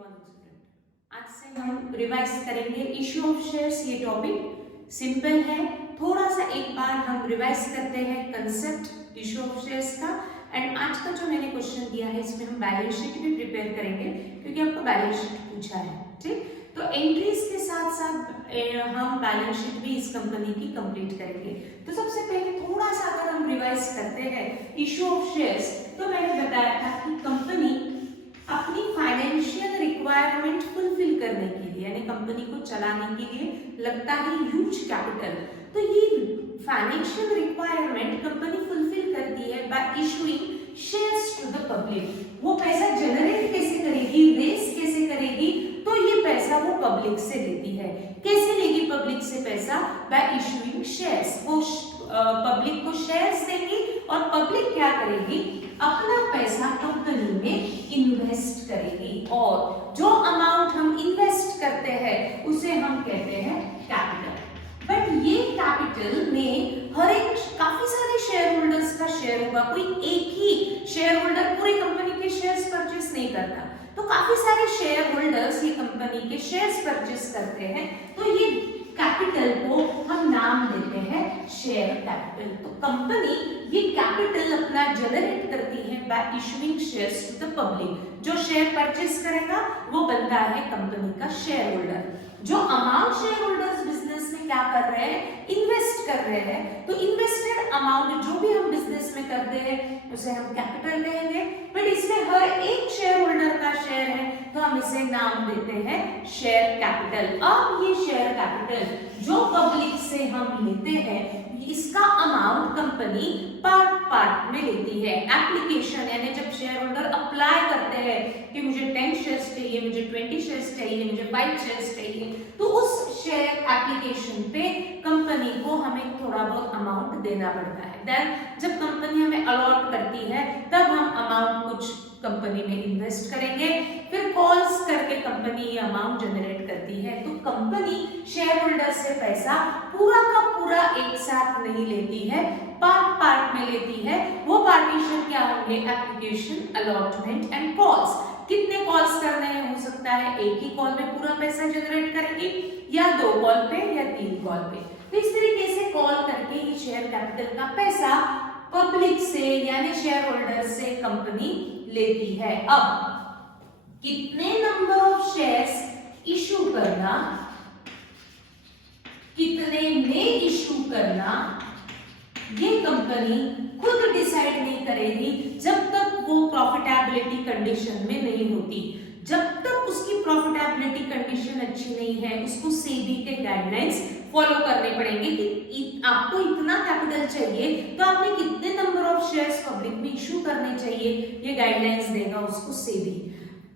Morning student. आज से हम रिवाइज करेंगे इश्यू ऑफ शेयर्स। ये टॉपिक सिंपल है, थोड़ा सा एक बार हम रिवाइज करते हैं कंसेप्ट इश्यू ऑफ शेयर्स का। एंड आज का जो मैंने क्वेश्चन दिया है इसमें हम बैलेंस शीट भी प्रिपेयर करेंगे क्योंकि आपको बैलेंस शीट पूछा है। ठीक, तो एंट्रीज के साथ साथ हम बैलेंस शीट भी इस कंपनी की कंप्लीट करेंगे। तो सबसे पहले थोड़ा सा अगर हम रिवाइज करते हैं इश्यू ऑफ शेयर्स, तो मैंने बताया था कि कंपनी अपनी फाइनेंशियल रिक्वायरमेंट फुलफिल करने के लिए, यानी कंपनी को चलाने के लिए लगता है ह्यूज कैपिटल, तो ये फाइनेंशियल रिक्वायरमेंट कंपनी फुलफिल करती है by issuing shares to the public. वो पैसा जनरेट कैसे करेगी, रेस कैसे करेगी, तो ये पैसा वो पब्लिक से लेती है। कैसे लेगी पब्लिक से पैसा? Bye issuing shares. वो पब्लिक को शेयर्स देगी और पब्लिक क्या करेगी, अपना पैसा कंपनी में इन्वेस्ट करेगी, और जो अमाउंट हम इन्वेस्ट करते हैं उसे हम कहते हैं कैपिटल। बट ये कैपिटल में हर एक काफी सारे शेयर होल्डर्स का शेयर होगा, कोई एक ही शेयर होल्डर पूरी कंपनी के शेयर्स परचेस नहीं करता, तो काफी सारे शेयर होल्डर्स ये कंपनी के शेयर्स परचेस करते हैं, तो ये कैपिटल को हम नाम देते हैं शेयर कैपिटल। तो कंपनी ये कैपिटल अपना जनरेट करती है by issuing shares to the public. जो शेयर परचेस करेगा वो बनता है कंपनी का शेयर होल्डर। जो अमाउंट शेयर होल्डर्स बिजनेस में क्या कर रहे हैं, इन्वेस्ट कर रहे हैं, तो इन्वेस्टेड अमाउंट जो भी हम बिजनेस में करते हैं उसे हम कैपिटल कहेंगे। बट इसमें हर एक शेयर होल्डर का शेयर है तो हम इसे नाम देते हैं शेयर कैपिटल। अब ये शेयर कैपिटल जो पब्लिक से हम लेते हैं, इसका अमाउंट कंपनी पार्ट में लेती है। एप्लीकेशन, यानी जब शेयर होल्डर अप्लाई करते हैं कि मुझे 10 शेयर्स चाहिए, मुझे 20 शेयर्स चाहिए, मुझे 5 शेयर्स चाहिए, तो उस शेयर एप्लीकेशन पे कंपनी को हमें थोड़ा बहुत अमाउंट देना पड़ता है। देन जब कंपनी हमें अलॉट करती है तब हम अमाउंट कुछ कंपनी में इन्वेस्ट करेंगे, फिर कॉल्स करके कंपनी ये अमाउंट जनरेट करती है। तो कंपनी शेयर होल्डर से पैसा पूरा का पूरा एक साथ नहीं लेती है, पार्ट में लेती है। वो पार्टीशन क्या होंगे, एप्लीकेशन, अलॉटमेंट एंड कॉल्स। कितने कॉल्स करने हैं, हो सकता है एक ही कॉल में पूरा पैसा जनरेट करेगी, या 2 कॉल पे, या 3 कॉल पे। तो इस तरीके से कॉल करके ही शेयर कैपिटल का पैसा पब्लिक से यानी शेयर होल्डर से कंपनी लेती है। अब कितने नंबर ऑफ शेयर्स इशू करना, कितने में इशू करना, ये कंपनी खुद डिसाइड नहीं करेगी जब तक वो प्रॉफिटेबिलिटी कंडीशन में नहीं होती। जब तक उसकी प्रॉफिटेबिलिटी कंडीशन अच्छी नहीं है, उसको सेबी के गाइडलाइंस फॉलो करने पड़ेंगे कि आपको इतना कैपिटल चाहिए तो आपने कितने नंबर ऑफ शेयर्स पब्लिक में इशू करने चाहिए, ये गाइडलाइंस देगा उसको सेबी।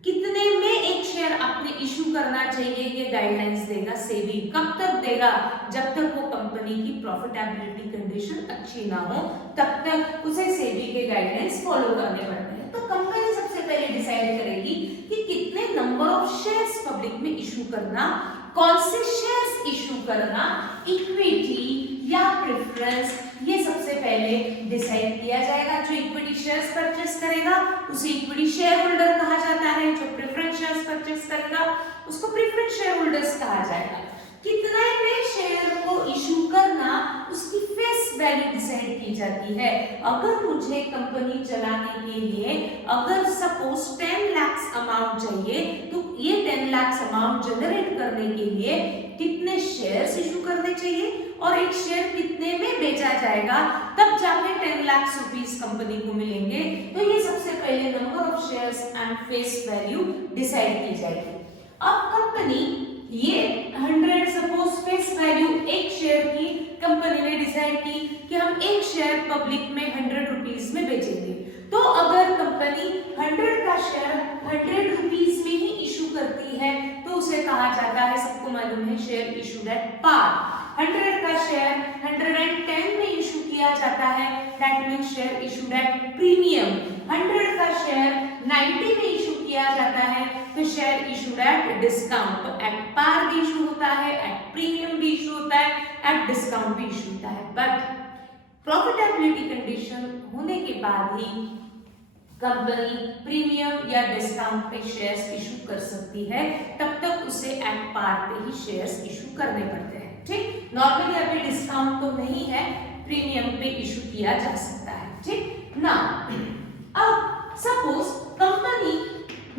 कितने में एक शेयर आपने इशू करना चाहिए, ये गाइडलाइंस देगा सेबी। कब तक देगा, जब तक वो कंपनी की प्रॉफिटेबिलिटी कंडीशन अच्छी ना हो, तब तक उसे सेबी के गाइडलाइंस फॉलो करने पड़ते हैं। तो कंपनी सबसे पहले डिसाइड करेगी कि कितने नंबर ऑफ शेयर्स पब्लिक में इशू करना, कौन से शेयर्स इशू करना, इक्विटी या प्रेफरेंस, ये सबसे पहले डिसाइड किया जाएगा। जो इक्विटी शेयर्स परचेस करेगा उसे इक्विटी शेयर होल्डर कहा जाता है, जो प्रेफरेंस शेयर्स परचेस करेगा उसको प्रेफरेंस शेयर होल्डर्स कहा जाएगा। कितने में शेयर को इशू करना, उसकी फेस वैल्यू डिसाइड की जाती है। अगर मुझे कंपनी चलाने के लिए अगर सपोज 10 लाख अमाउंट चाहिए, तो ये 10 लाख अमाउंट जनरेट करने के लिए कितने शेयर्स इशू करने चाहिए और एक शेयर कितने में बेचा जाएगा, तब जाके 10 लाख रुपीस कंपनी को मिलेंगे। तो ये सबसे पहले number of shares and face value decide की जाएगी। अब कंपनी ये 100 सपोज फेस वैल्यू एक शेयर की कंपनी ने डिसाइड की कि हम एक शेयर पब्लिक में 100 रुपीस में बेचेंगे। तो अगर कंपनी 100 का शेयर 100 रुपीस में ही इशू करती है तो उसे कहा जाता है, सबको मालूम है, शेयर इशूड एट पार। 100 का शेयर 110 में इशू किया जाता है, that means share issued at premium. 100 का शेयर 90 में इशू किया जाता है तो share issued at discount. At par भी इशू होता है, एट प्रीमियम भी इशू होता है, एट डिस्काउंट भी इशू होता है। बट प्रॉफिटेबिलिटी कंडीशन होने के बाद ही कंपनी प्रीमियम या डिस्काउंट पे शेयर्स इशू कर सकती है, तब तक उसे एट पार पे ही शेयर्स इशू करने पड़ते हैं। ठीक, नॉर्मली अभी डिस्काउंट तो नहीं है, प्रीमियम पे इशू किया जा सकता है। ठीक ना, अब सपोज कंपनी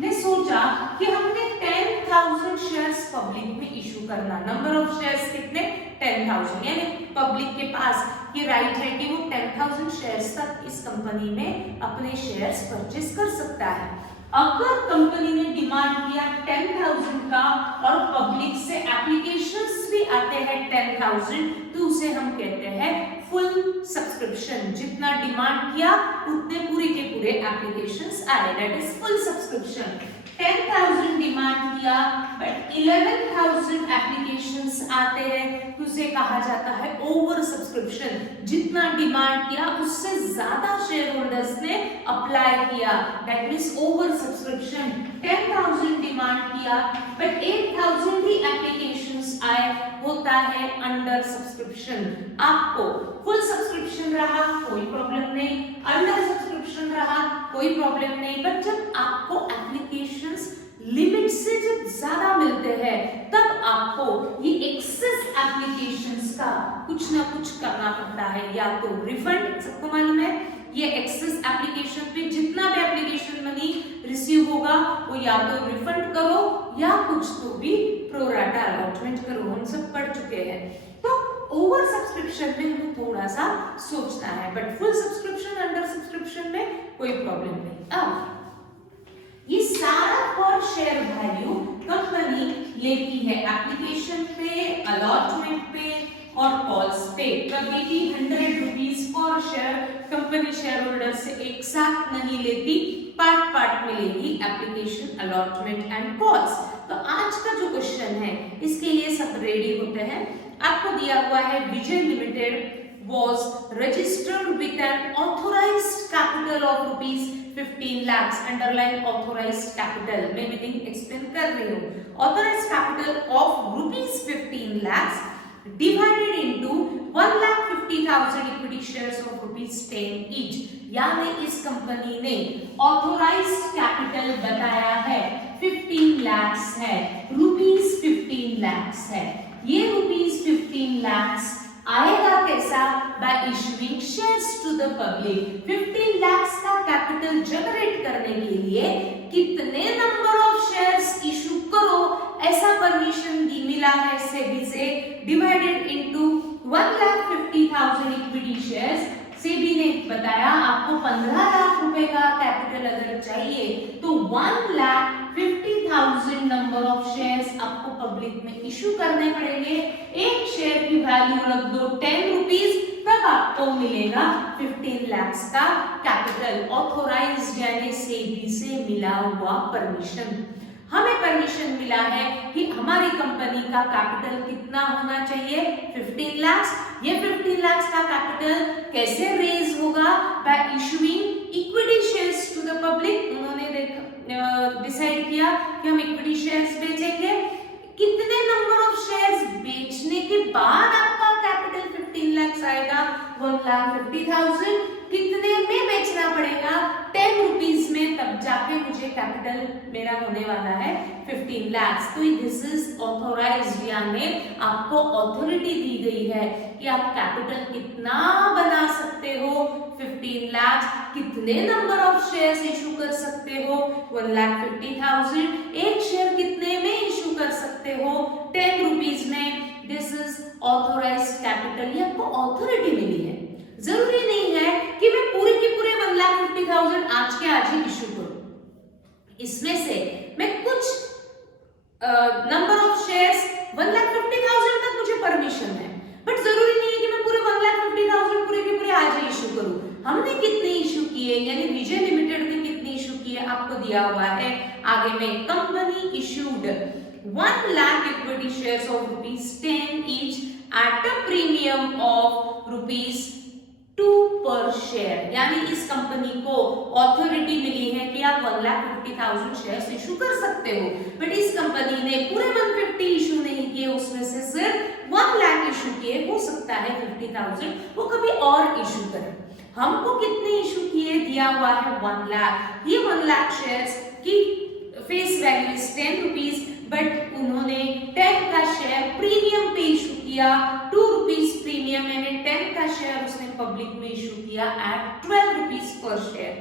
ने सोचा कि हमने 10,000 शेयर्स पब्लिक में इशू करना। नंबर ऑफ शेयर्स कितने? 10,000, यानी पब्लिक के पास ये राइट है कि वो 10,000 शेयर्स तक इस कंपनी में अपने शेयर्स परचेस कर सकता है। अगर कंपनी ने डिमांड किया 10,000 का और पब्लिक से एप्लीकेशंस भी आते हैं 10,000, तो उसे हम कहते हैं फुल सब्सक्रिप्शन। जितना डिमांड किया उतने पूरे के पूरे एप्लीकेशंस आए, that is full subscription. 10,000 demand किया बट 11,000 एप्लीकेशंस आते हैं, तो उसे कहा जाता है ओवर सब्सक्रिप्शन। जितना डिमांड किया उससे ज्यादा शेयर होल्डर्स ने अप्लाई किया, that means over subscription. 10,000 demand किया बट 8,000 ही एप्लीकेशंस आए, होता है अंडर सब्सक्रिप्शन। आपको फुल सब्सक्रिप्शन रहा कोई प्रॉब्लम नहीं, अंडर सब्सक्रिप्शन रहा कोई प्रॉब्लम नहीं, बट जब आपको एप्लीकेशंस लिमिट से जब ज्यादा मिलते हैं तब आपको ये एक्सेस एप्लीकेशंस का कुछ ना कुछ करना पड़ता है। या तो रिफंड, सबको मालूम है ये एक्सेस एप्लीकेशन पे जितना भी एप्लीकेशन मनी रिसीव होगा वो या तो रिफंड करो या कुछ तो भी प्रोराटा अलॉटमेंट करो, हम सब पढ़ चुके हैं। तो ओवर सब्सक्रिप्शन में हमें थोड़ा सा सोचना है, but full subscription under subscription में कोई प्रॉब्लम नहीं। अब ये सारा पर शेयर वैल्यू कंपनी लेती है एप्लीकेशन पे, अलॉटमेंट पे और कॉल्स पे। कभी 100 rupees per share company share holder से एक साथ नहीं लेती, पार्ट पार्ट में लेगी एप्लीकेशन, अलॉटमेंट एंड कॉल्स। तो आज का जो क्वेश्चन है इसके लिए सब रेडी होते हैं। आपको दिया हुआ है विजय limited was registered with an authorized capital of rupees 15 lakhs। Underline authorized capital, मैं मीनिंग एक्सप्लेन कर रही हूँ। authorized capital of rupees 15 lakhs divided into 1,50,000 equity shares of rupees 10 each। यानी इस कंपनी ने authorized capital बताया है 15 lakhs है, rupees 15 lakhs है। ये rupees 15 lakhs आएगा कैसा? By issuing shares to the public. 15 lakh का कैपिटल जनरेट करने के लिए कितने नंबर ऑफ शेयर्स इशू करो, ऐसा परमिशन मिला है सेबी से, divided into 1,50,000 equity shares. SEBI ने बताया आपको 15 लाख रुपए का कैपिटल अगर चाहिए तो 1,50,000 नंबर ऑफ शेयर्स आपको पब्लिक में इशू करने पड़ेंगे। एक शेयर की वैल्यू रख दो 10 रुपीज, तब आपको मिलेगा 15 लाख का कैपिटल। ऑथोराइज्ड यानी सेबी से मिला हुआ परमिशन। हमें परमिशन मिला है कि हमारी कंपनी का कैपिटल कितना होना चाहिए? 15 लाख। ये 15 लाख का कैपिटल कैसे रेज होगा? By issuing equity shares to the public. उन्होंने डिसाइड किया कि हम इक्विटी शेयर्स बेचेंगे। कितने नंबर ऑफ शेयर्स बेचने के बाद आपका कैपिटल 15 लाख आएगा? 1,50,000। कितने में बेचना पड़ेगा? 10 रुपीज में, तब जाके मुझे कैपिटल मेरा होने वाला है 15 लाख। तो दिस इज ऑथोराइज्ड, यानी आपको अथॉरिटी दी गई है कि आप कैपिटल कितना बना सकते हो, 15 लाख। कितने नंबर ऑफ शेयर्स इशू कर सकते हो? 1,50,000। एक शेयर कितने में इशू कर सकते हो? 10 रुपीज में। This is authorised capital. ये आपको अथॉरिटी मिली है। जरूरी नहीं है कि मैं पूरे के पूरे 1,50,000 आज के आज ही इशू करूं। इसमें से मैं कुछ नंबर ऑफ शेयर्स 1,50,000 तक मुझे परमिशन है, बट जरूरी नहीं है कि मैं पूरे 1,50,000 पूरे के पूरे आज ही इशू करूं। हमने कितने इशू किए, यानी विजय लिमिटेड ने कितने इशू किए आपको दिया हुआ है आगे में। Company issued 1 lakh equity shares of ₹10 each at a premium of ₹2 पर शेयर। यानी इस कंपनी को ऑथोरिटी मिली है कि आप 1,50,000 शेयर्स इशू कर सकते हो, बट इस कंपनी ने पूरे 150 इशू नहीं किए, उसमें से सिर्फ 1 लाख इशू किए। हो सकता है 50,000 वो कभी और इशू करे। हमको कितने इशू किए दिया हुआ है 1 लाख। ये 1 लाख शेयर्स की face value is 10 rupees, but उन्होंने 10 का शेयर प्रीमियम पे इशू किया, 2 रुपीज प्रीमियम, यानी 10 का शेयर उसने पब्लिक में इशू किया at 12 rupees per share.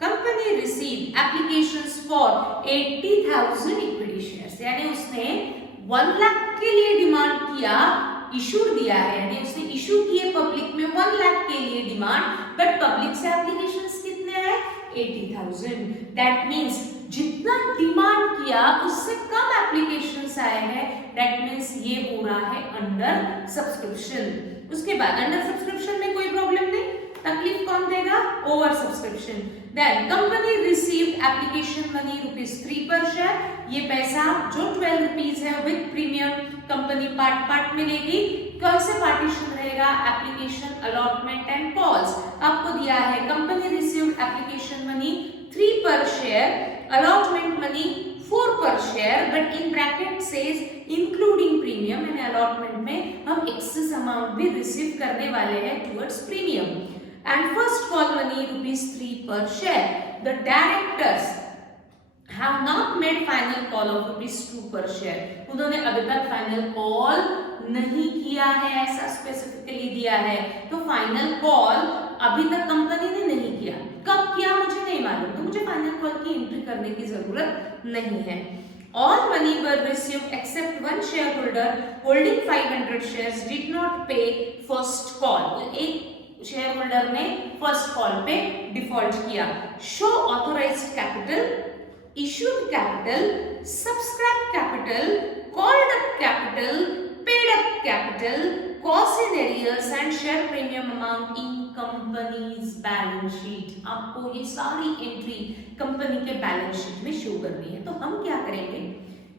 Company receive applications for 80,000 equity shares, यानी उसने 1 लाख के लिए डिमांड किया, इशू दिया है, यानी उसने इशू किए पब्लिक में 1 लाख के लिए डिमांड, बट पब्लिक से एप्लीकेशंस कितने हैं 80,000। दैट मींस जितना डिमांड किया उससे कम एप्लीकेशंस आए हैं, दैट मींस ये हो रहा है अंडर सब्सक्रिप्शन। उसके बाद अंडर सब्सक्रिप्शन में कोई प्रॉब्लम नहीं, तकलीफ कौन देगा, oversubscription. Then company received application money ₹3 per share, ये पैसा जो 12 रुपीज है विद प्रीमियम कंपनी पार्ट में लेगी। कैसे पार्टीशन रहेगा, एप्लीकेशन, अलॉटमेंट एंड कॉल्स। आपको दिया है company received application money 3 per share, allotment money 4 per share, but in bracket says including premium, यानी allotment में हम excess amount भी receive करने वाले हैं towards premium, and first call money ₹3 per share. The directors have not made final call of ₹2 per share. उन्होंने अभी तक फाइनल कॉल नहीं किया है, ऐसा स्पेसिफिकली दिया है, तो फाइनल कॉल अभी तक कंपनी ने नहीं किया। कब किया मुझे नहीं मालूम, तो मुझे फाइनल कॉल की एंट्री करने की जरूरत नहीं है। All money were received except one shareholder holding 500 shares did not pay first call. एक शेयर होल्डर ने फर्स्ट कॉल पे डिफॉल्ट किया। Show authorised capital, issued capital, subscribed capital, called up capital, paid up capital, cost in arrears and share premium amount in company's balance sheet. आपको ये सारी entry company के balance sheet में show करनी है। तो हम क्या करेंगे,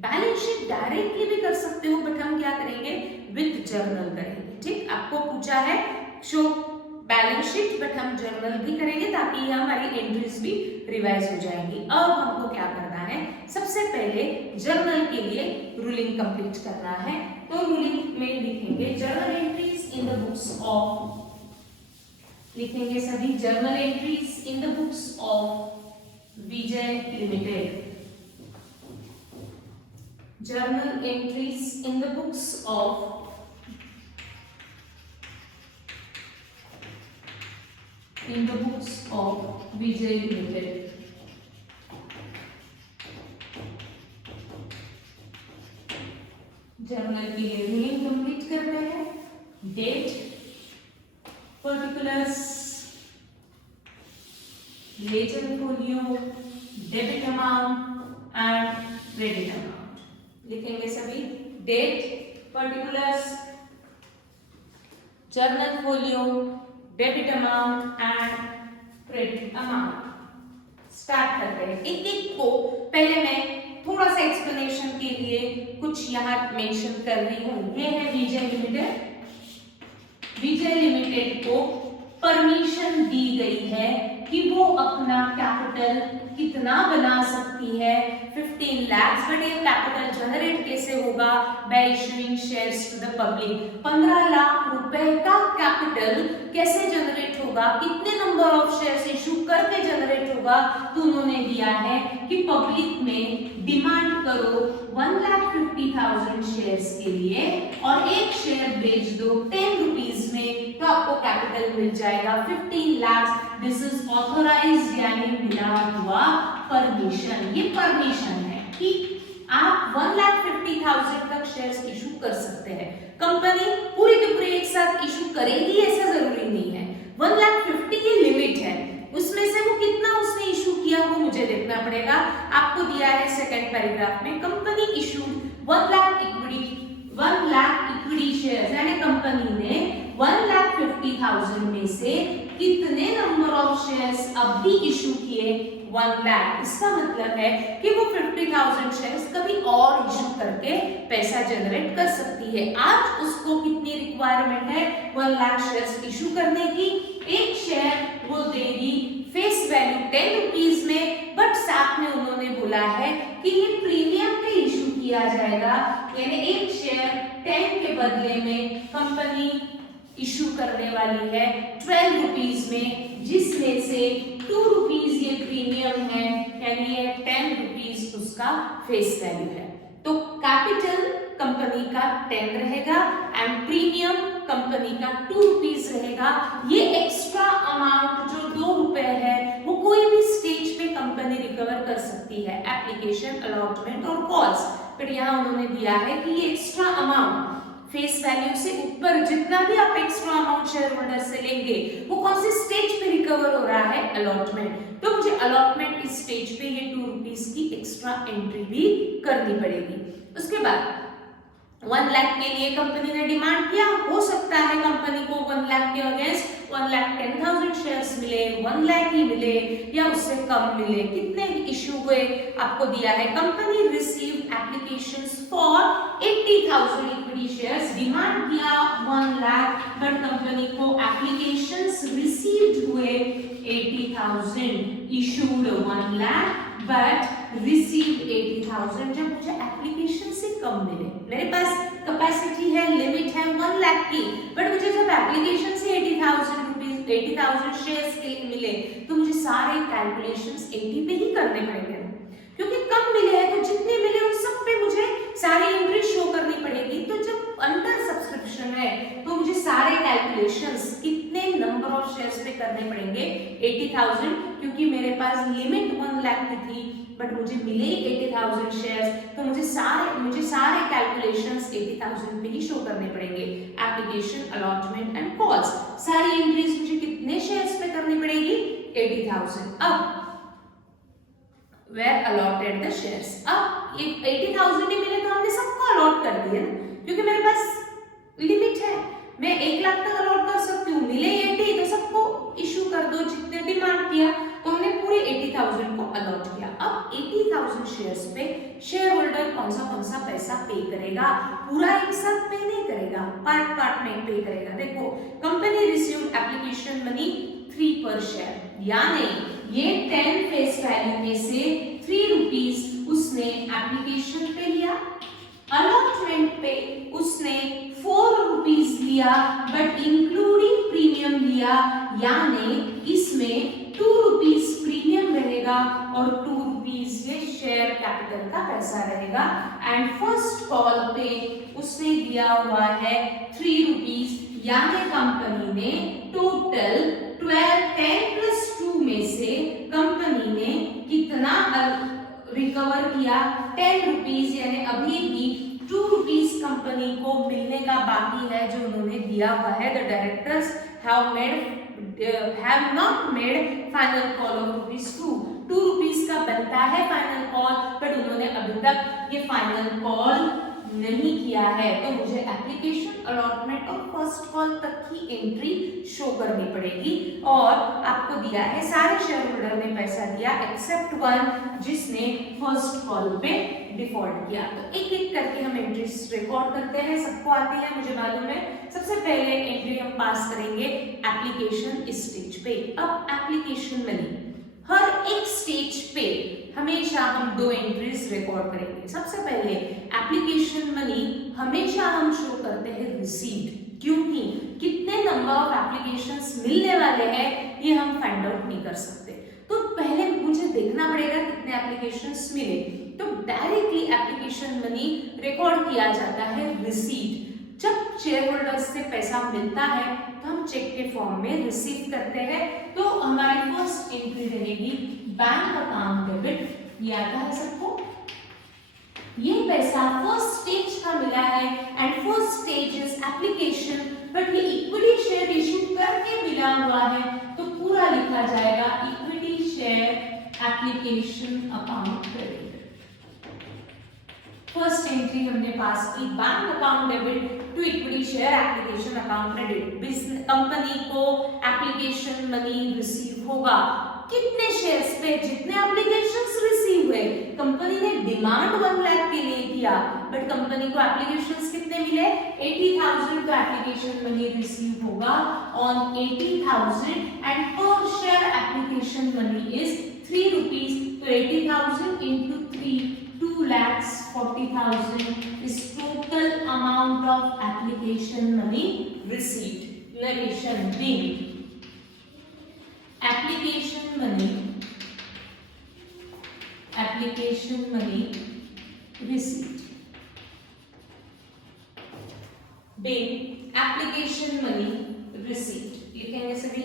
बैलेंस शीट डायरेक्टली भी कर सकते हो, बट हम क्या करेंगे, विद जर्नल करेंगे। ठीक, आपको पूछा है शो बैलेंस शीट, बट हम जर्नल भी करेंगे ताकि हमारी एंट्रीज भी रिवाइज हो जाएंगी। अब हमको क्या करना है, सबसे पहले जर्नल के लिए रूलिंग कंप्लीट करना है। तो रूलिंग में लिखेंगे journal entries in the books of, लिखेंगे सभी journal entries in the books of Vijay limited, journal entries in the books of Vijay limited. Journal के लिए रूलिंग कंप्लीट कर रहे हैं, date, particulars, ledger folio, debit amount and credit amount. लिखेंगे सभी date, particulars, journal folio, debit amount and credit amount. Start करते हैं एक एक को। पहले मैं थोड़ा सा एक्सप्लेनेशन के लिए कुछ यहाँ मेंशन कर रही हूँ। ये है विजय लिमिटेड, विजय लिमिटेड को परमिशन दी गई है कि वो अपना कैपिटल कितना बना सकती है, 15 लाख। बट ये कैपिटल जनरेट कैसे होगा, by issuing shares to the public. 15 lakh रुपए का कैपिटल कैसे जनरेट होगा, कितने नंबर ऑफ शेयर्स इशू करके जनरेट होगा, तो उन्होंने दिया है कि पब्लिक में डिमांड करो 1,50,000 शेयर्स के लिए और एक शेयर बेच दो 10 रुपीज में, तो आपको कैपिटल मिल जाएगा 15 लाख। दिस इज ऑथोराइज्ड, यानी मिला हुआ परमिशन। ये परमिशन है कि आप 1,50,000 तक शेयर्स इशू कर सकते हैं। कंपनी पूरी की पूरी एक साथ इशू करेगी ऐसा जरूरी नहीं है। 1,50,000 की लिमिट है, उसमें से वो कितना उसने इशू किया वो मुझे देखना पड़ेगा। आपको दिया है सेकंड पैराग्राफ में, company issued 1 lakh equity shares, यानी कंपनी ने 1,50,000 में से कितने नंबर ऑफ शेयर्स अब भी इशू किए, 1 लाख। इसका मतलब है कि वो 50,000 शेयर्स कभी और इशू करके पैसा जनरेट कर सकती है। आज उसको कितनी रिक्वायरमेंट है, 1 लाख शेयर्स इशू करने की। एक शेयर वो देगी फेस वैल्यू 10 रुपीज में, बट साथ में उन्होंने बोला है कि ये प्रीमियम पे इशू किया जाएगा, यानी एक शेयर 10 के बदले में कंपनी इशू करने वाली है 12 रुपीज में। जिसमें से 2 रुपीज ये प्रीमियम है, यानी ये 10 रुपीज उसका फेस वैल्यू है। तो कैपिटल कंपनी का 10 रहेगा एंड प्रीमियम कंपनी का 2 रुपीज रहेगा। ये एक्स्ट्रा अमाउंट जो 2 रुपए है वो कोई भी स्टेज पे कंपनी रिकवर कर सकती है, एप्लीकेशन, अलॉटमेंट और कॉल्स। पर यहाँ उन्होंने दिया है कि ये एक्स्ट्रा अमाउंट फेस वैल्यू से ऊपर जितना भी आप एक्स्ट्रा अमाउंट शेयर होल्डर से लेंगे वो कौन से स्टेज पे रिकवर हो रहा है, अलॉटमेंट। तो मुझे अलॉटमेंट इस स्टेज पे ये 2 रुपीज की एक्स्ट्रा एंट्री भी करनी पड़ेगी। उसके बाद 1 लाख के लिए कंपनी ने डिमांड किया, हो सकता है कंपनी को 1 लाख के अगेंस्ट 1,10,000 शेयर्स मिले, 1 लाख ही मिले या उससे कम मिले। कितने इश्यू हुए आपको दिया है, company received applications for 80,000 equity shares, demand किया 1 लाख बट कंपनी को एप्लीकेशंस रिसीव्ड हुए 80,000, इशूड 1 लाख बट रिसीव्ड 80,000। जब मुझे एप्लीकेशन से कम मिले, मेरे पास कैपेसिटी है, लिमिट है 1 लाख की, बट मुझे जब एप्लीकेशन से 80,000 शेयर्स के लिए मिले तो मुझे सारे कैलकुलेशंस 80 पे ही करने पड़ेंगे, क्योंकि कम मिले हैं तो जितने मिले उन सब पे मुझे सारी एंट्री शो करनी पड़ेगी। तो जब अंडर सब्सक्रिप्शन है तो मुझे सारे कैलकुलेशंस कितने नंबर ऑफ शेयर्स पे करने पड़ेंगे, 80,000, क्योंकि मेरे पास लिमिट 1 लाख की थी बट मुझे मिले 80,000 शेयर्स, तो मुझे सारे कैलकुलेशंस 80,000 पे ही शो करने पड़ेंगे। एप्लीकेशन, अलॉटमेंट एंड कॉल्स, सारी एंट्रीज मुझे कितने शेयर्स पे करनी पड़ेगी, 80,000। अब वेयर अलॉटेड द शेयर्स, अब ये 80,000 ही मिले तो हमने सबको अलॉट कर दिया, क्योंकि मेरे पास लिमिट है, मैं 1 लाख तक अलॉट कर सकती हूँ, मिले 80 तो सबको इशू कर दो जितने डिमांड किया, तो हमने पूरे 80,000 को अलॉट किया। अब 80,000 शेयर्स पे शेयर होल्डर कौन सा पैसा पे करेगा, पूरा एक साथ पे नहीं करेगा, पार्ट में पे करेगा। देखो, company received application money 3 per share, यानी ये 10 फेस वैल्यू में से 3 रुपीज उसने एप्लीकेशन पे लिया, अलॉटमेंट पे उसने 4 रुपीज लिया बट इंक्लूडिंग प्रीमियम लिया, यानी इसमें 2 रुपीज प्रीमियम रहेगा और 2 रुपीज ये शेयर कैपिटल का पैसा रहेगा। एंड फर्स्ट कॉल पे उसने दिया हुआ है 3 रुपीज, यानी कंपनी ने टोटल 10 प्लस 2 में से कंपनी ने कितना रिकवर किया, 10 रुपीज, यानी अभी भी 2 रुपीज कंपनी को मिलने का बाकी है जो उन्होंने दिया हुआ है। The directors have not made final call of ₹2 rupees का बनता है फाइनल कॉल, बट उन्होंने अभी तक ये फाइनल कॉल नहीं किया है, तो मुझे एप्लीकेशन, अलॉटमेंट और फर्स्ट कॉल तक की एंट्री शो करनी पड़ेगी। और आपको दिया है सारे शेयर होल्डर ने पैसा दिया एक्सेप्ट 1 जिसने फर्स्ट कॉल पे डिफॉल्ट किया। तो एक एक करके हम एंट्रीज रिकॉर्ड करते हैं, सबको आती है मुझे मालूम है। सबसे पहले एंट्री हम पास करेंगे एप्लीकेशन स्टेज पे। अब एप्लीकेशन मनी, हर एक स्टेज पे हमेशा हम 2 एंट्रीज रिकॉर्ड करेंगे। सबसे पहले एप्लीकेशन मनी हमेशा हम शो करते हैं रिसीव्ड, क्योंकि कितने नंबर ऑफ एप्लीकेशंस मिलने वाले हैं ये हम फाइंड आउट नहीं कर सकते, तो पहले मुझे देखना पड़ेगा कितने एप्लीकेशंस मिले। तो डायरेक्टली एप्लीकेशन मनी रिकॉर्ड किया जाता है रिसीव्ड। जब शेयर होल्डर्स से पैसा मिलता है तो हम चेक के फॉर्म में रिसीव करते हैं। तो हमारी फर्स्ट एंट्री रहेगी बैंक अकाउंट डेबिट, ये आता है सबको। ये पैसा फर्स्ट स्टेज का मिला है and first stage is application, but ये इक्विटी शेयर इशू करके मिला हुआ है तो पूरा लिखा जाएगा equity share application account credit. First entry हमने पास की, bank account debit to equity share application account credit. Company को एप्लीकेशन मनी रिसीव होगा कितने शेयर्स पे, जितने एप्लीकेशंस रिसीव हुए। कंपनी ने डिमांड 1 लाख के लिए किया बट कंपनी को एप्लीकेशंस कितने मिले, 80,000, तो एप्लीकेशन मनी रिसीव होगा ऑन 80,000 एंड पर share application money is 3 rupees, तो 80,000 into 3, 2,40,000 is total amount of application money received. Narration B. Application money receipt, being application money receipt लिखेंगे सभी।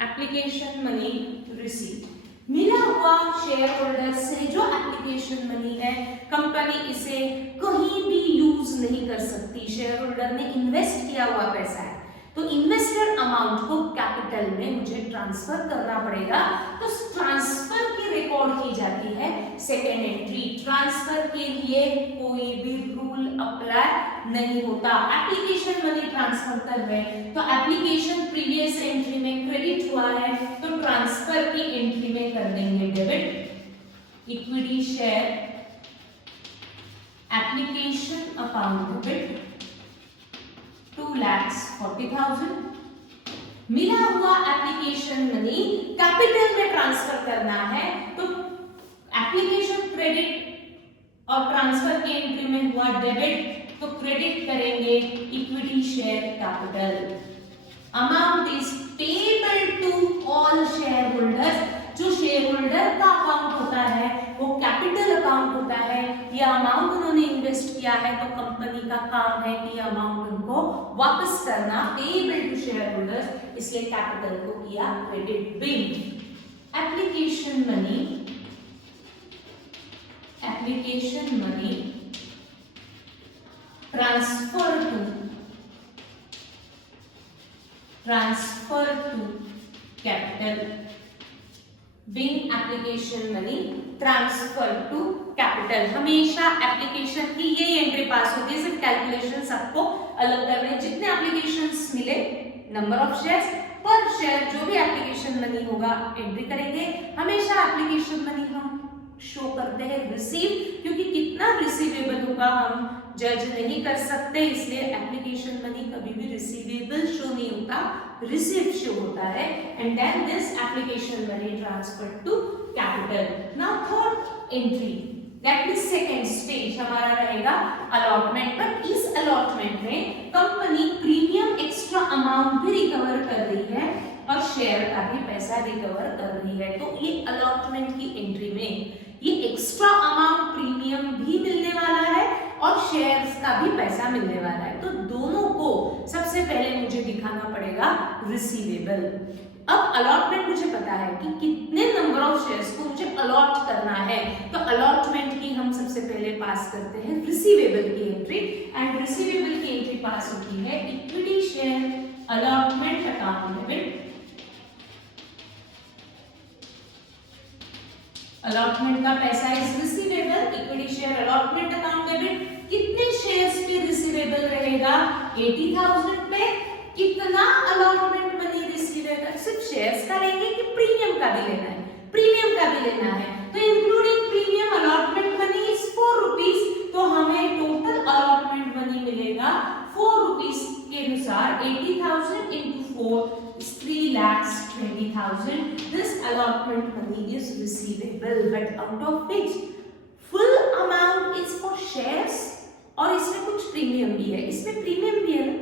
एप्लीकेशन मनी रिसीट, मिला हुआ शेयर होल्डर से जो application money है, company इसे कहीं भी यूज नहीं कर सकती। शेयर होल्डर ने इन्वेस्ट किया हुआ पैसा है, तो इन्वेस्टेड अमाउंट को कैपिटल में मुझे ट्रांसफर करना पड़ेगा। तो ट्रांसफर की रिकॉर्ड की जाती है सेकेंड एंट्री। ट्रांसफर के लिए कोई भी रूल अप्लाई नहीं होता। एप्लीकेशन मनी ट्रांसफर कर रहे हैं तो एप्लीकेशन प्रीवियस एंट्री में क्रेडिट हुआ है तो ट्रांसफर की एंट्री में कर देंगे debit. Equity share application account debit 2,40,000। मिला हुआ एप्लीकेशन मनी कैपिटल में ट्रांसफर करना है तो एप्लीकेशन क्रेडिट और ट्रांसफर की एंट्री में हुआ डेबिट, तो क्रेडिट करेंगे equity share capital. Amount is payable to all shareholders. जो शेयर होल्डर का अकाउंट होता है वो कैपिटल अकाउंट होता है। ये अमाउंट उन्होंने इन्वेस्ट किया है तो कंपनी का काम है कि ये अमाउंट उनको वापस करना, पेबल टू शेयर होल्डर्स, इसलिए कैपिटल को किया credit. Being application money transfer to capital. Being application money transfer to capital. हमेशा एप्लीकेशन की यही एंट्री पास होती है, सिर्फ कैलकुलेशन सबको अलग कर रहे हैं। जितने एप्लीकेशंस मिले, नंबर ऑफ शेयर्स पर शेयर, जो भी एप्लीकेशन मनी होगा एंट्री करेंगे। हमेशा एप्लीकेशन मनी हम शो करते हैं रिसीव, क्योंकि कितना रिसीवेबल होगा हम जज नहीं कर सकते, इसलिए एप्लीकेशन मनी कभी भी रिसीवेबल शो नहीं होता, रिसीव शो होता है। And then this application money transfer to capital. Now third entry, that means second stage हमारा रहेगा अलॉटमेंट। पर इस अलॉटमेंट में कंपनी प्रीमियम एक्स्ट्रा अमाउंट भी रिकवर कर रही है और शेयर का भी पैसा रिकवर कर रही है। तो ये अलॉटमेंट की एंट्री में ये एक्स्ट्रा अमाउंट प्रीमियम भी मिलने वाला है और शेयर्स का भी पैसा मिलने वाला है। तो दोनों को सबसे पहले मुझे दिखाना पड़ेगा रिसीवेबल। अब अलॉटमेंट मुझे पता है कि कितने नंबर ऑफ शेयर्स को मुझे अलॉट करना है, तो अलॉटमेंट की हम सबसे पहले पास करते हैं रिसीवेबल की एंट्री। एंड रिसीवेबल की एंट्री पास होती है equity share allotment account debit. Allotment का पैसा is receivable, equity share allotment account debit. कितने शेयर्स पे रिसीवेबल रहेगा? 80,000 पे। कितना अलॉटमेंट मनी रिसीवेबल? सिर्फ शेयर्स का लेंगे कि प्रीमियम का भी लेना है? प्रीमियम का भी लेना है, तो including premium allotment money is 4 rupees. तो हमें टोटल अलॉटमेंट मनी मिलेगा 4 रुपीस के अनुसार। 80,000 into 4 is 3,20,000. This allotment money is receivable, but out of which full amount is for shares और इसमें कुछ प्रीमियम भी है। इसमें प्रीमियम भी है ना,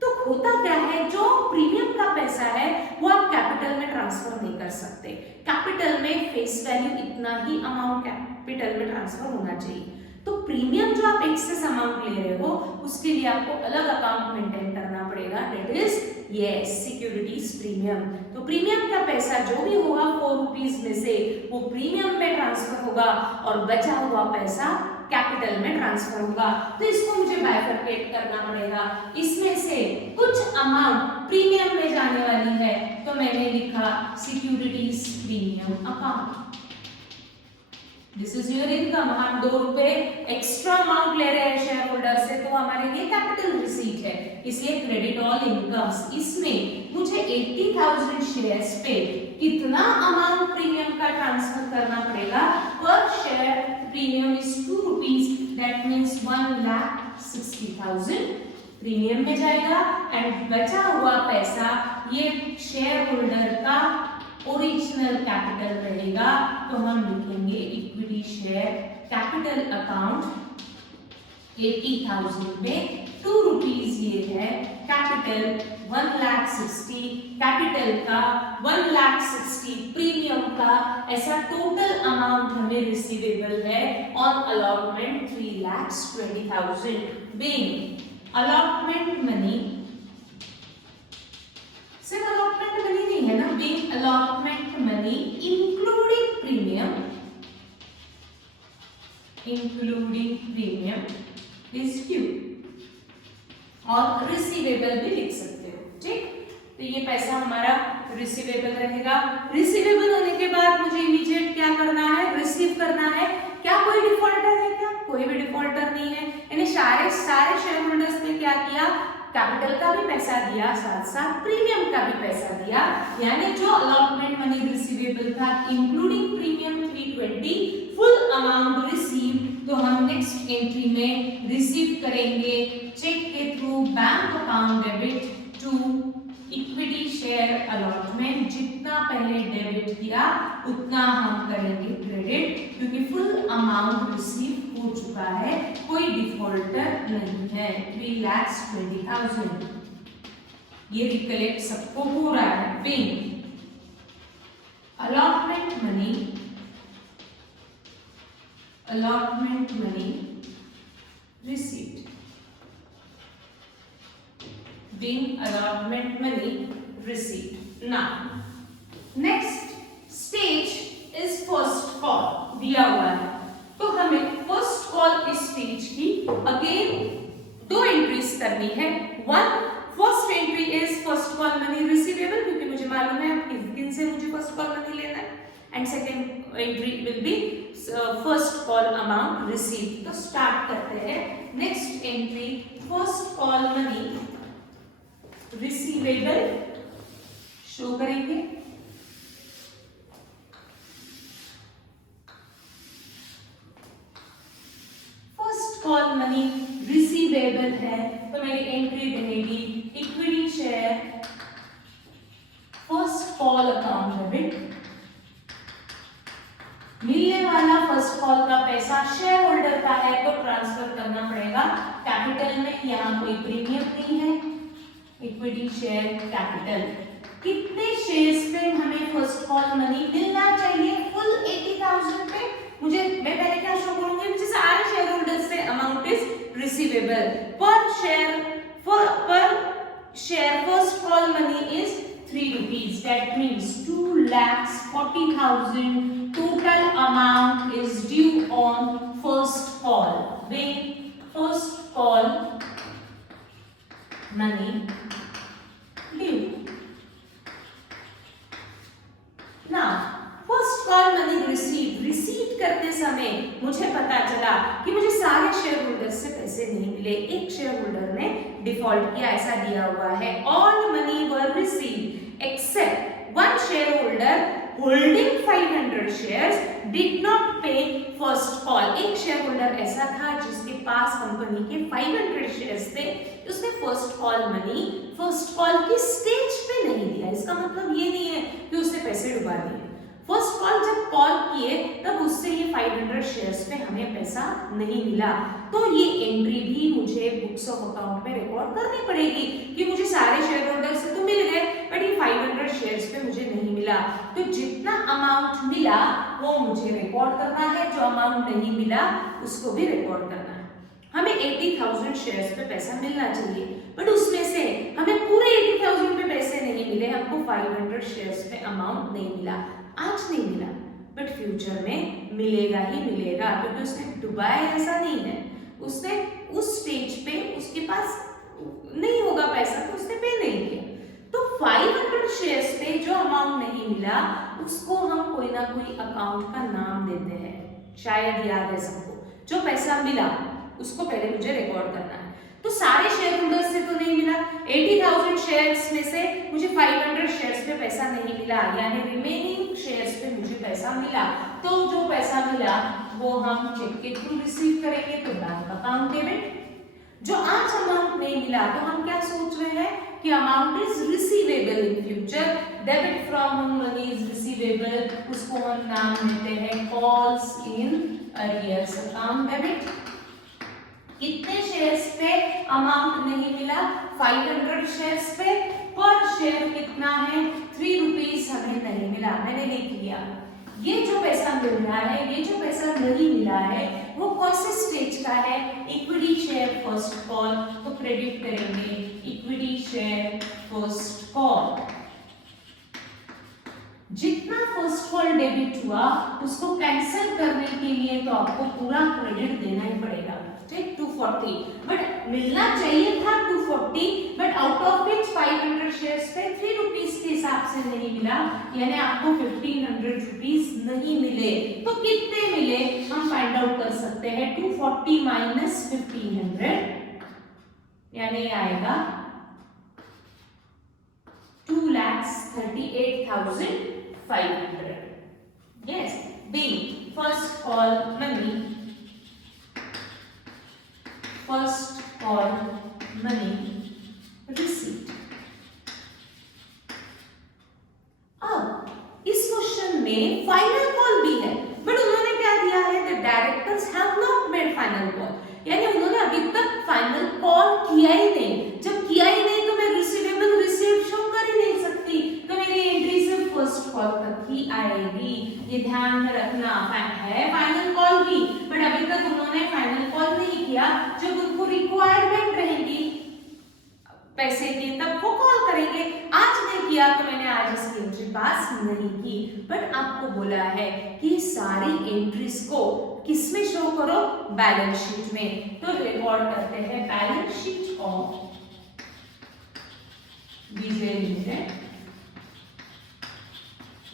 तो होता क्या है, जो प्रीमियम का पैसा है वो आप कैपिटल में ट्रांसफर नहीं कर सकते। कैपिटल में फेस वैल्यू इतना ही अमाउंट कैपिटल में ट्रांसफर होना चाहिए। तो प्रीमियम जो आप एक्सेस अमाउंट ले रहे हो उसके लिए आपको अलग अकाउंट मेंटेन करना पड़ेगा, that is yes securities premium. तो प्रीमियम का पैसा जो भी होगा 4 रुपीस में से वो प्रीमियम में ट्रांसफर होगा और बचा हुआ पैसा कैपिटल में ट्रांसफर होगा। तो इसको मुझे बाइफरकेट करना पड़ेगा। इसमें से कुछ अमाउंट प्रीमियम में जाने वाली है तो मैंने लिखा securities premium account. This is your income. हम 2 रुपए एक्स्ट्रा अमाउंट ले रहे हैं शेयर होल्डर से तो हमारे लिए कैपिटल रिसीट है, इसलिए क्रेडिट ऑल इनकम्स। इसमें मुझे 80,000 शेयर्स पे कितना अमाउंट प्रीमियम का ट्रांसफर करना पड़ेगा? पर share premium is 2 rupees, that means 1,60,000 premium में जाएगा। एंड बचा हुआ पैसा ये शेयर होल्डर का ओरिजिनल कैपिटल रहेगा, तो हम लिखेंगे इक्विटी शेयर कैपिटल अकाउंट 80,000 में 2 रुपीस ये है कैपिटल 1,60,000 कैपिटल का, 1,60,000 प्रीमियम का, ऐसा टोटल अमाउंट हमें रिसीवेबल है on allotment 3,20,000 being allotment money. सिर्फ अलॉटमेंट मनी नहीं है ना, being allotment money including premium is due, और रिसीवेबल भी लिख सकते हो, ठीक। तो ये पैसा हमारा रिसीवेबल रहेगा। रिसीवेबल होने के बाद मुझे इमीडिएट क्या करना है, रिसीव करना है। क्या कोई डिफॉल्टर है क्या? कोई भी डिफॉल्टर नहीं है, यानी सारे शेयर होल्डर्स ने क्या किया, कैपिटल का भी पैसा दिया, साथ साथ प्रीमियम का भी पैसा दिया, यानी जो अलॉटमेंट मनी रिसीवेबल था including premium 320 full amount receive. तो हम नेक्स्ट एंट्री में रिसीव करेंगे चेक के through bank account debit to equity share allotment. जितना पहले डेबिट किया उतना हम करेंगे क्रेडिट, क्योंकि फुल अमाउंट रिसीव हो चुका है, कोई डिफॉल्टर नहीं है। 3,20,000 ये रिकलेक्ट सबको हो रहा है। Being allotment money received, being allotment money received. Now next stage is first call दिया हुआ है, तो हमें फर्स्ट कॉल स्टेज की अगेन 2 एंट्रीज करनी है। First entry is first call money receivable, क्योंकि मुझे मालूम है किस दिन से मुझे फर्स्ट कॉल मनी लेना है, and second entry will be first call amount receive. तो स्टार्ट करते हैं। Next entry first call money receivable show करेंगे। फर्स्ट कॉल मनी रिसीवेबल है, तो मेरी एंट्री रहेगी equity share first call account debit. मिलने वाला फर्स्ट कॉल का पैसा शेयर होल्डर का है, तो ट्रांसफर करना पड़ेगा कैपिटल में। यहाँ कोई प्रीमियम नहीं है, इक्विटी शेयर कैपिटल। कितने शेयर्स पे हमें फर्स्ट कॉल मनी मिलना चाहिए? फुल 80,000 पे। मैं पहले क्या शो करूंगी, मुझे सारे शेयर होल्डर्स से अमाउंट इज रिसीवेबल। पर share first call money is 3 rupees, that means 2,40,000 total amount is due on first call, being first call money due. Now first call money receive करते समय मुझे पता चला कि मुझे सारे शेयर होल्डर से पैसे नहीं मिले, एक शेयर होल्डर ने डिफॉल्ट किया, ऐसा दिया हुआ है। All money were received except one share holder holding 500 shares did not पे फर्स्ट कॉल। एक शेयर होल्डर ऐसा था जिसके पास कंपनी के 500 शेयर्स थे, उसने first call money first call की स्टेज पे नहीं दिया। इसका मतलब ये नहीं है कि उसने पैसे डुबा दिए। फर्स्ट कॉल जब कॉल किए तब उससे ये 500 शेयर्स पे हमें पैसा नहीं मिला, तो ये एंट्री भी मुझे बुक्स ऑफ अकाउंट में रिकॉर्ड करनी पड़ेगी कि मुझे सारे शेयर होल्डर से तो मिल गए, बट ये 500 शेयर्स पे मुझे नहीं मिला। तो जितना अमाउंट मिला वो मुझे रिकॉर्ड करना है, जो अमाउंट नहीं मिला उसको भी रिकॉर्ड करना है। हमें 80,000 शेयर्स पे पैसा मिलना चाहिए, बट उसमें से हमें पूरे 80,000 पे पैसे नहीं मिले, हमको 500 शेयर्स पे अमाउंट नहीं मिला। आज नहीं मिला, बट फ्यूचर में मिलेगा ही मिलेगा, क्योंकि उसने डुबाया ऐसा नहीं है। उसने उस स्टेज पे उसके पास नहीं होगा पैसा, तो उसने पे नहीं किया। तो 500 शेयर्स पे जो अमाउंट नहीं मिला उसको हम कोई ना कोई अकाउंट का नाम देते हैं, शायद याद है सबको। जो पैसा मिला उसको पहले मुझे रिकॉर्ड करना है। तो सारे शेयर होल्डर्स से तो नहीं मिला, 80,000 शेयर्स में से मुझे 500 शेयर्स पे पैसा नहीं मिला, यानी रिमेनिंग शेयर्स पे मुझे पैसा मिला। तो जो पैसा मिला वो हम चेक के थ्रू रिसीव करेंगे, तो बैंक अकाउंट डेबिट। जो आज अमाउंट नहीं मिला तो हम क्या सोच रहे हैं कि amount is receivable in future, debit from home money is receivable, उसको हम नाम देते हैं calls in arrears account debit. कितने शेयर्स पे अमाउंट नहीं मिला? 500 शेयर्स पे, पर शेयर कितना है 3 रुपीज हमें नहीं मिला, मैंने लिख लिया। ये जो पैसा मिल रहा है, ये जो पैसा नहीं मिला है वो कौन से स्टेज का है, इक्विटी शेयर फर्स्ट कॉल, तो क्रेडिट करेंगे इक्विटी शेयर फर्स्ट कॉल। जितना फर्स्ट कॉल डेबिट हुआ उसको कैंसिल करने के लिए तो आपको पूरा क्रेडिट देना ही पड़ेगा, ठीक 240, बट मिलना चाहिए था 240, but out of which 500 shares पे 3 रुपीस के हिसाब से नहीं मिला, यानी आपको 1500 रुपीस नहीं मिले। तो कितने मिले हम फाइंड आउट कर सकते हैं, 240 माइनस 1500 यानी आएगा 2,38,500। Yes, B, first call money, first call money receipt। अब इस क्वेश्चन में फाइनल कॉल भी है, बट उन्होंने क्या दिया है, the directors have not made final call, यानी उन्होंने अभी तक फाइनल कॉल किया ही नहीं। जब किया ही नहीं तो मैं रिसीवेबल रिसीव शो कर ही नहीं सकती, तो मेरी एंट्री सिर्फ फर्स्ट कॉल तक ही आएगी, ये ध्यान में रखना। है फाइनल कॉल भी, बट अभी तक उन्होंने फाइनल कॉल नहीं किया। जब उनको रिक्वायरमेंट रहेगी पैसे की तब वो कॉल करेंगे, आज नहीं किया तो मैंने आज इसकी एंट्री पास नहीं की। बट आपको बोला है कि सारी एंट्रीज को किसमें शो करो, बैलेंस शीट में। तो रिकॉर्ड करते हैं balance sheet of Vijay limited.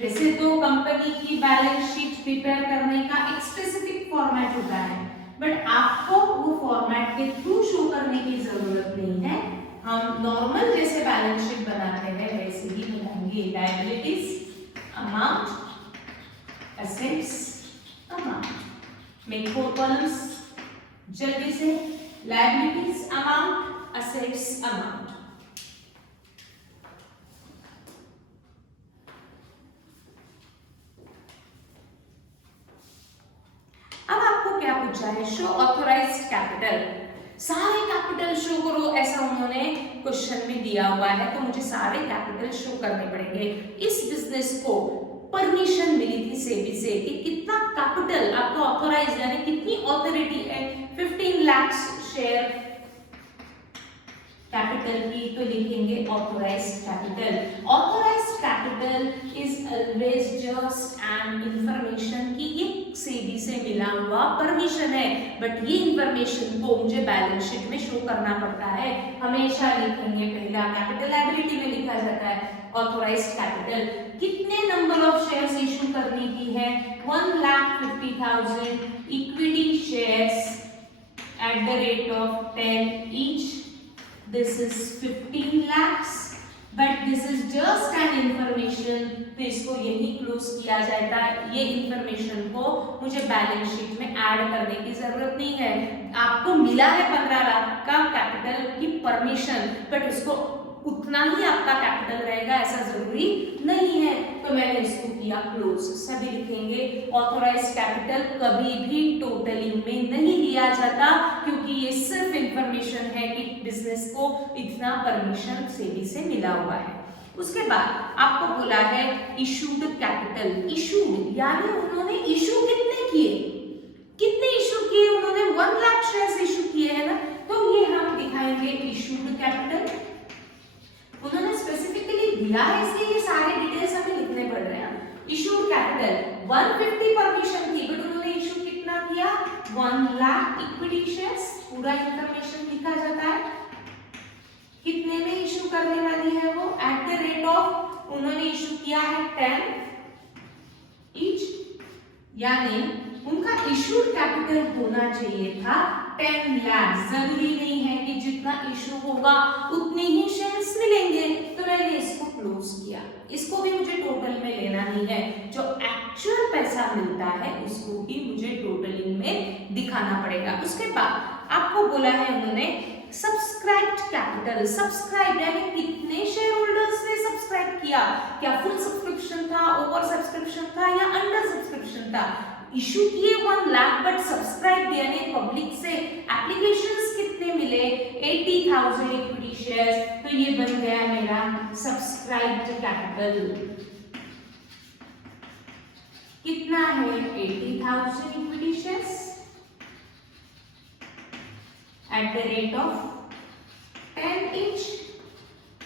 वैसे तो कंपनी की बैलेंस शीट प्रिपेयर करने का एक स्पेसिफिक फॉर्मेट होता है, बट आपको वो फॉर्मेट के थ्रू शो करने की जरूरत नहीं है। हम नॉर्मल जैसे बैलेंस शीट बनाते हैं वैसे ही बनाएंगे। Liabilities amount, assets amount, make 4 columns जल्दी से। Liabilities amount, assets amount. अब आपको क्या पूछा है, शो ऑथोराइज्ड कैपिटल, सारे कैपिटल शो करो, ऐसा उन्होंने क्वेश्चन में दिया हुआ है, तो मुझे सारे कैपिटल शो करने पड़ेंगे। इस बिजनेस को परमिशन मिली थी सेबी से कि कितना कैपिटल आपको ऑथोराइज, यानी कितनी ऑथोरिटी है 15 लाख शेयर कैपिटल की, तो लिखेंगे authorised capital. Authorised capital is always just an information कि ये सेबी से मिला हुआ परमिशन है, बट ये इंफॉर्मेशन को मुझे बैलेंस शीट में शो करना पड़ता है। हमेशा लिखेंगे पहला कैपिटल लायबिलिटी में लिखा जाता है ऑथोराइज्ड कैपिटल। कितने नंबर ऑफ शेयर्स इशू करने की है, 1,50,000 equity shares at the rate of 10 each. This is 15 lakhs, but this is just an information, तो इसको यही क्लोज किया जाता है। ये इंफॉर्मेशन को मुझे बैलेंस शीट में ऐड करने की जरूरत नहीं है। आपको मिला है 15 लाख का कैपिटल की परमिशन, बट उसको उतना ही आपका कैपिटल रहेगा ऐसा जरूरी नहीं है, तो मैंने इसको किया क्लोज। सभी लिखेंगे ऑथोराइज्ड कैपिटल कभी भी टोटलिंग में नहीं लिया जाता, क्योंकि ये सिर्फ इंफॉर्मेशन है कि बिजनेस को इतना परमिशन सेबी से मिला हुआ है। उसके बाद आपको बोला है इशूड कैपिटल। इशूड यानी उन्होंने इशू कितने किए, कितने इशू किए उन्होंने, 1 लाख शेयर्स इशू किए हैं ना, तो ये हम दिखाएंगे इशूड कैपिटल। उन्होंने स्पेसिफिकली दिया है इसलिए ये सारे डिटेल्स हमें लिखने पड़ रहे हैं। इशूड कैपिटल 150 परमिशन थी, बट उन्होंने इशू कितना किया, 1 लाख इक्विटी शेयर्स। पूरा इंफॉर्मेशन लिखा जाता है कितने में इशू करने वाली है वो, एट द रेट ऑफ उन्होंने इशू किया है 10 ईच, यानी उनका इशूड कैपिटल होना चाहिए था 10 लाख। जरूरी नहीं है कि जितना इशू होगा उतने ही शेयर्स मिलेंगे, तो मैंने इसको क्लोज किया। इसको भी मुझे टोटल में लेना नहीं है, जो एक्चुअल पैसा मिलता है उसको भी मुझे टोटलिंग में दिखाना पड़ेगा। उसके बाद आपको बोला है उन्होंने सब्सक्राइब्ड कैपिटल। सब्सक्राइब यानी कितने शेयर होल्डर्स ने सब्सक्राइब किया, क्या फुल सब्सक्रिप्शन था, ओवर सब्सक्रिप्शन था या अंडर सब्सक्रिप्शन था। इशू किए 1 लाख, बट सब्सक्राइब यानी पब्लिक से एप्लीकेशंस कितने मिले, 80,000 इक्विटी शेयर्स, तो ये बन गया मेरा सब्सक्राइब्ड कैपिटल कितना है 80,000 equity shares at the rate of 10 each।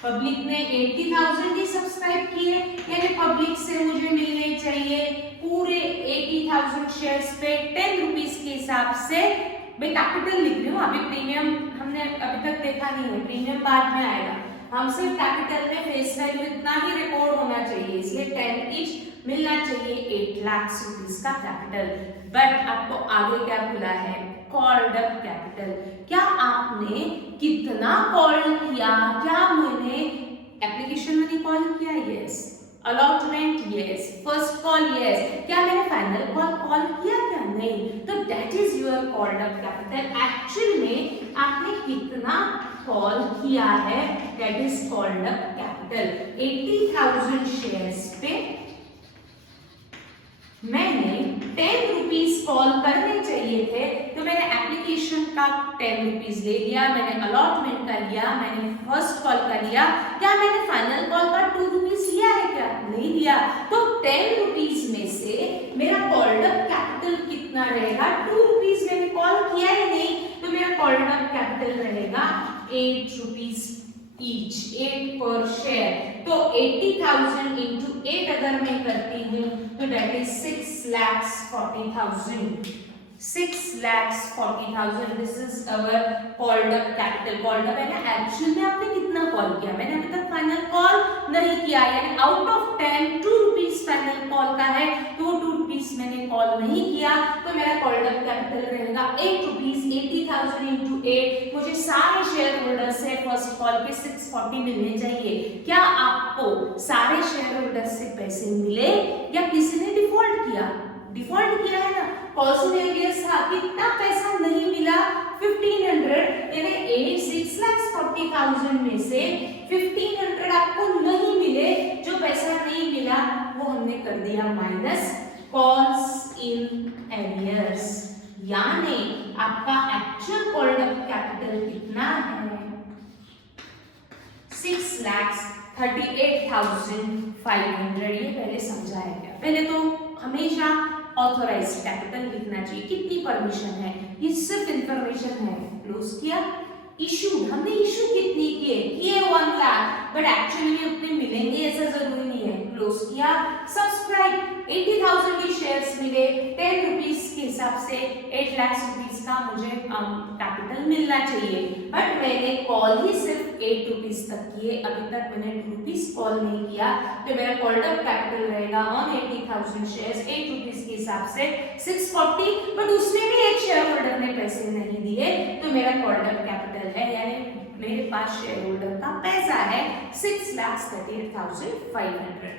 Public ने 80,000 ही सब्सक्राइब किए, यानी पब्लिक से मुझे मिलने चाहिए पूरे 80,000 शेयर्स पे 10 रुपीस के हिसाब से। मैं कैपिटल लिख रही हूँ, अभी प्रीमियम हमने अभी तक देखा नहीं है, प्रीमियम बाद में आएगा। हम सिर्फ कैपिटल में फेस वैल्यू इतना ही रिकॉर्ड होना चाहिए, इसलिए 10 ईच मिलना चाहिए 8 लाख रुपीस का कैपिटल। बट आपको आगे क्या खुला है, कॉल्ड अप कैपिटल। क्या आपने कितना कॉल किया, क्या मैंने एप्लीकेशन में कॉल किया, yes. Allotment, yes. First call, yes. क्या मैंने फाइनल कॉल किया, क्या नहीं। तो that is your called up capital. Actual में आपने कितना कॉल किया है, that is called up capital. 80,000 shares पे मैंने 10 रुपीस कॉल करने चाहिए थे, तो मैंने एप्लीकेशन का 10 रुपीस ले लिया, मैंने अलॉटमेंट का लिया, मैंने फर्स्ट कॉल का लिया। क्या मैंने फाइनल कॉल का 2 रुपीस लिया है, क्या नहीं लिया। तो 10 रुपीस में से मेरा कॉल्ड अप कैपिटल कितना रहेगा, 2 रुपीस मैंने कॉल किया ही नहीं, तो मेरा कॉल्ड अप कैपिटल रहेगा 8 रुपीस ईच, 8 पर शेयर। तो 80,000 इंटू 8 अगर मैं करती हूँ तो that is 6,40,000। 6,40,000 this is our called up capital. Called up है ना, एक्चुअल में आपने कितना कॉल किया, मैंने अभी तक फाइनल कॉल नहीं किया, यानी out of 10 2 rupees final call का है, तो 2 रुपीस मैंने कॉल नहीं किया, तो मेरा कॉल्ड अप कैपिटल रहेगा 8 रुपीस। 80,000 इंटू 8, मुझे सारे शेयर होल्डर से फर्स्ट कॉल पे 640 मिलने चाहिए। क्या आपको सारे शेयर होल्डर से पैसे मिले या किसी ने डिफॉल्ट किया? डिफॉल्ट किया है ना। कॉल्स था, कितना पैसा नहीं मिला, 1500, यानी 6,40,000 में से 1500 आपको नहीं मिले, जो पैसा नहीं मिला वो हमने कर दिया माइनस कॉल्स इन एरियर्स, यानी आपका एक्चुअल कॉल्ड अप कैपिटल कितना है, 6,38,500। ये पहले समझाया गया। पहले तो हमेशा ऑथोराइज्ड कैपिटल लिखना चाहिए, कितनी परमिशन है, ये सिर्फ इंफॉर्मेशन है। क्लोज किया। इशूड, हमने इशू कितनी किए 1 लाख, बट एक्चुअली में उतने मिलेंगे ऐसा जरूरी नहीं है। क्लोज किया। सब्सक्राइब, 80,000 के शेयर्स मिले, 10 रुपीस के हिसाब से 8 लाख रुपीस का मुझे कैपिटल मिलना चाहिए, बट मैंने कॉल ही सिर्फ 8 रुपीस तक किए, अभी तक मैंने 2 रुपीस कॉल नहीं किया, तो मेरा कॉल्ड अप कैपिटल रहेगा ऑन 80,000 शेयर्स 8 रुपीस के हिसाब से 640, बट उसमें भी एक शेयर होल्डर ने पैसे नहीं दिए, तो मेरा कॉल्ड अप कैपिटल है, यानी मेरे पास शेयर होल्डर का पैसा है 6,38,500।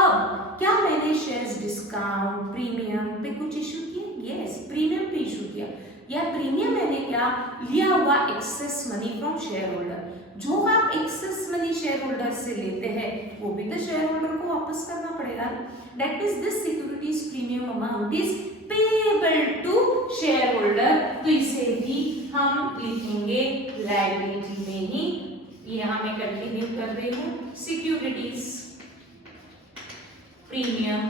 अब क्या मैंने शेयर्स डिस्काउंट प्रीमियम पे कुछ इशू किए? यस, प्रीमियम पे इशू किया। या प्रीमियम मैंने क्या लिया हुआ, excess money from share holder. जो आप एक्सेस मनी शेयर होल्डर से लेते हैं वो भी तो शेयर होल्डर को वापस करना पड़ेगा। That is this securities premium amount is payable to shareholder, तो इसे भी हम लिखेंगे लायबिलिटी में ही। यहाँ मैं कंटिन्यू कर रही हूँ। सिक्योरिटीज प्रीमियम,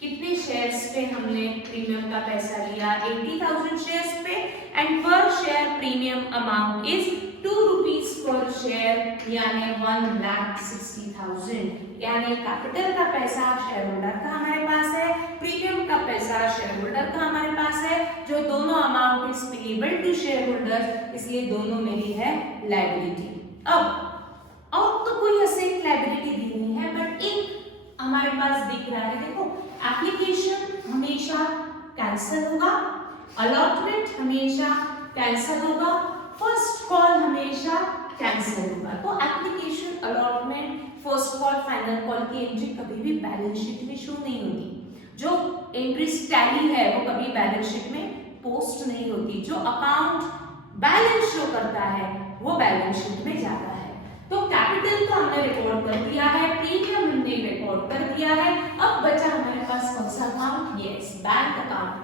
कितने शेयर्स पे हमने प्रीमियम का पैसा लिया, 80,000 शेयर्स पे, एंड पर share premium amount is 2 rupees पर शेयर, यानी 1,60,000, यानी कैपिटल का पैसा शेयर होल्डर का हमारे पास है, प्रीमियम का पैसा शेयर होल्डर का हमारे पास है, जो दोनों amount is payable to shareholder, इसलिए दोनों मेरी है लायबिलिटी। अब और तो कोई असेट लायबिलिटी दी नहीं है, बट एक हमारे पास दिख रहा है, देखो एप्लीकेशन हमेशा कैंसिल होगा, अलॉटमेंट हमेशा कैंसिल होगा, फर्स्ट कॉल हमेशा कैंसिल होगा। तो application, allotment, first call, final call की एंट्री कभी भी बैलेंस शीट में शो नहीं होती। जो एंट्रीज टैली है वो कभी बैलेंस शीट में पोस्ट नहीं होती। जो अकाउंट बैलेंस शो करता है वो बैलेंस शीट में जाता है। तो कैपिटल तो हमने रिकॉर्ड कर दिया है, प्रीमियम हमने रिकॉर्ड कर दिया है। अब बचा हमारे पास कौन सा अकाउंट? Yes, bank account.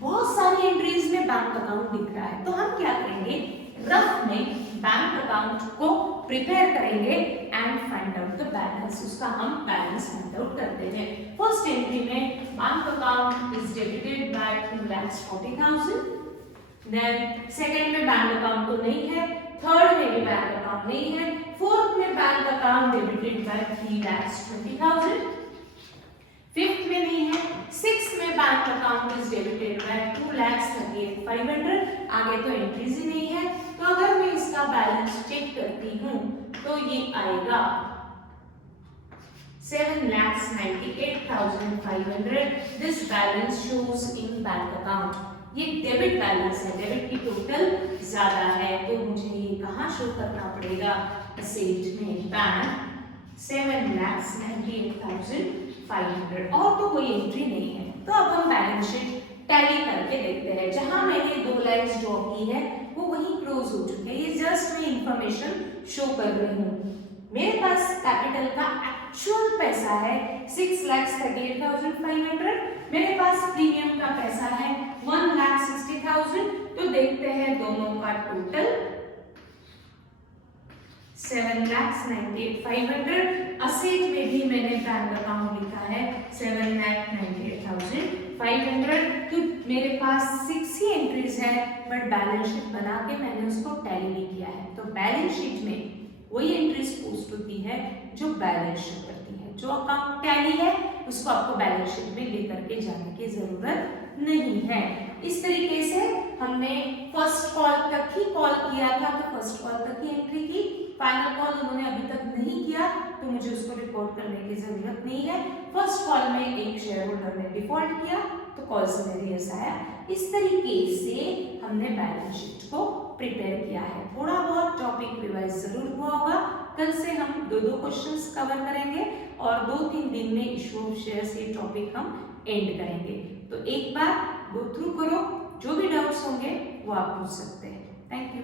बहुत सारी एंट्रीज में बैंक अकाउंट दिख रहा है, तो हम क्या करेंगे, रफ में बैंक अकाउंट को प्रिपेयर करेंगे and find out the balance. उसका हम बैलेंस फाइंड आउट करते हैं। फर्स्ट एंट्री में bank account is debited by 2,40,000। Then second में बैंक अकाउंट तो नहीं है, थर्ड में भी बैंक अकाउंट नहीं है, फोर्थ में bank account debited bye 3,20,000, fifth में नहीं है, सिक्स्थ में bank account is debited bye 2,38,500। आगे तो एंट्रीज ही नहीं है, तो अगर मैं इसका बैलेंस चेक करती हूँ तो ये आएगा 7,98,500। This balance shows in bank account. ये डेबिट बैलेंस है, डेबिट की टोटल ज्यादा है, तो मुझे ये कहाँ शो करना पड़ेगा? असेट में बैंक 7,98,500 और तो कोई एंट्री नहीं है। तो अब हम बैलेंस शीट टैली करके देखते हैं। जहां मैंने 2 लाइन्स ड्रॉ की है वो वहीं क्लोज हो चुके हैं। ये जस्ट मैं इंफॉर्मेशन शो कर रही हूँ। मेरे पास कैपिटल का एक्चुअल पैसा है 6,38,500। मेरे पास प्रीमियम का पैसा है 1,60,000। तो देखते हैं दोनों का टोटल 7,98,500। असेट में भी मैंने बैंक अकाउंट लिखा है 7,98,500। तो मेरे पास 6 ही एंट्रीज है, बट बैलेंस शीट बना के मैंने उसको टैली भी किया है। तो बैलेंस शीट में वही एंट्रीज पोस्ट होती है जो बैलेंस शो करती है। जो अकाउंट टैली है उसको आपको बैलेंस शीट में लेकर के जाने की जरूरत नहीं है। इस तरीके से हमने फर्स्ट कॉल तक ही कॉल किया था, तो फर्स्ट कॉल तक ही एंट्री की। फाइनल कॉल उन्होंने अभी तक नहीं किया, तो मुझे उसको रिकॉर्ड करने की जरूरत नहीं है। फर्स्ट कॉल में एक शेयर होल्डर ने डिफॉल्ट किया, तो कॉल समेरियस आया। इस तरीके से हमने बैलेंस शीट को प्रिपेयर किया है। थोड़ा बहुत टॉपिक रिवाइज जरूर हुआ होगा। कल से हम 2 क्वेश्चंस कवर करेंगे और 2-3 दिन में इशू ऑफ शेयर्स ये टॉपिक हम एंड करेंगे। तो एक बार गो थ्रू करो, जो भी डाउट्स होंगे वो आप पूछ सकते हैं। Thank you.